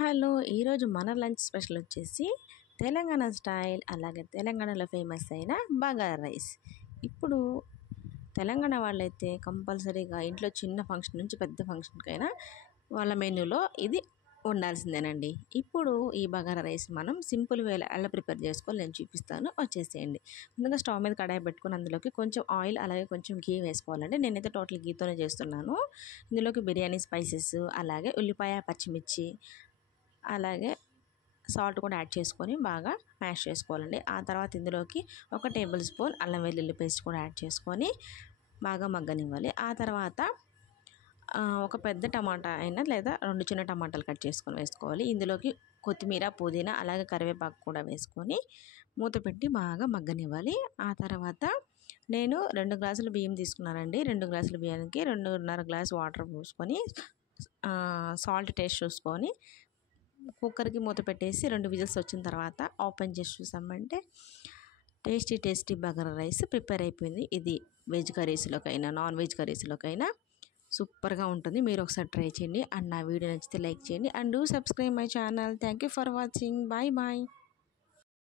Hello! ఈరోజు మన lunch special వచ్చేసి తెలంగాణ స్టైల్, అలాగే తెలంగాణలో ఫేమస్ అయిన బగారా రైస్. ఇప్పుడు తెలంగాణ వాళ్ళైతే కంపల్సరీగా ఇంట్లో చిన్న ఫంక్షన్ నుంచి పెద్ద ఫంక్షన్‌కైనా వాళ్ళ మెనూలో ఇది ఉండాల్సిందేనండి. ఇప్పుడు ఈ బగారా రైస్ మనం సింపుల్ వేలో ఎలా ప్రిపేర్ చేసుకోవాలో నేను చూపిస్తాను, వచ్చేసేయండి. ముందుగా స్టవ్ మీద కడాయి పెట్టుకొని అందులోకి కొంచెం ఆయిల్ అలాగే కొంచెం ఘీ వేసుకోవాలండి. నేనైతే టోటల్ ఘీతోనే చేస్తున్నాను. ఇందులోకి బిర్యానీ స్పైసెస్, అలాగే ఉల్లిపాయ, పచ్చిమిర్చి, అలాగే సాల్ట్ కూడా యాడ్ చేసుకొని బాగా మ్యాష్ చేసుకోవాలండి. ఆ తర్వాత ఇందులోకి 1 టేబుల్ స్పూన్ అల్లం వెల్లుల్లి పేస్ట్ కూడా యాడ్ చేసుకొని బాగా మగ్గనివ్వాలి. ఆ తర్వాత ఒక పెద్ద టమాటా అయినా లేదా 2 చిన్న టమాటాలు కట్ చేసుకొని వేసుకోవాలి. ఇందులోకి కొత్తిమీర, పుదీనా అలాగే కరివేపాకు కూడా వేసుకొని మూత పెట్టి బాగా మగ్గనివ్వాలి. ఆ తర్వాత నేను 2 గ్లాసులు బియ్యం తీసుకున్నానండి. 2 గ్లాసుల బియ్యానికి 2.5 గ్లాస్ వాటర్ పోసుకొని సాల్ట్ టేస్ట్ చూసుకొని కుక్కర్కి మూత పెట్టేసి 2 విజిల్స్ వచ్చిన తర్వాత ఓపెన్ చేసి చూసామంటే టేస్టీ బగారా రైస్ ప్రిపేర్ అయిపోయింది. ఇది వెజ్ కర్రీస్లోకైనా నాన్ వెజ్ కర్రీస్లోకైనా సూపర్గా ఉంటుంది. మీరు ఒకసారి ట్రై చేయండి. అండ్ నా వీడియో నచ్చితే లైక్ చేయండి. And do subscribe my channel. Thank you for watching. Bye.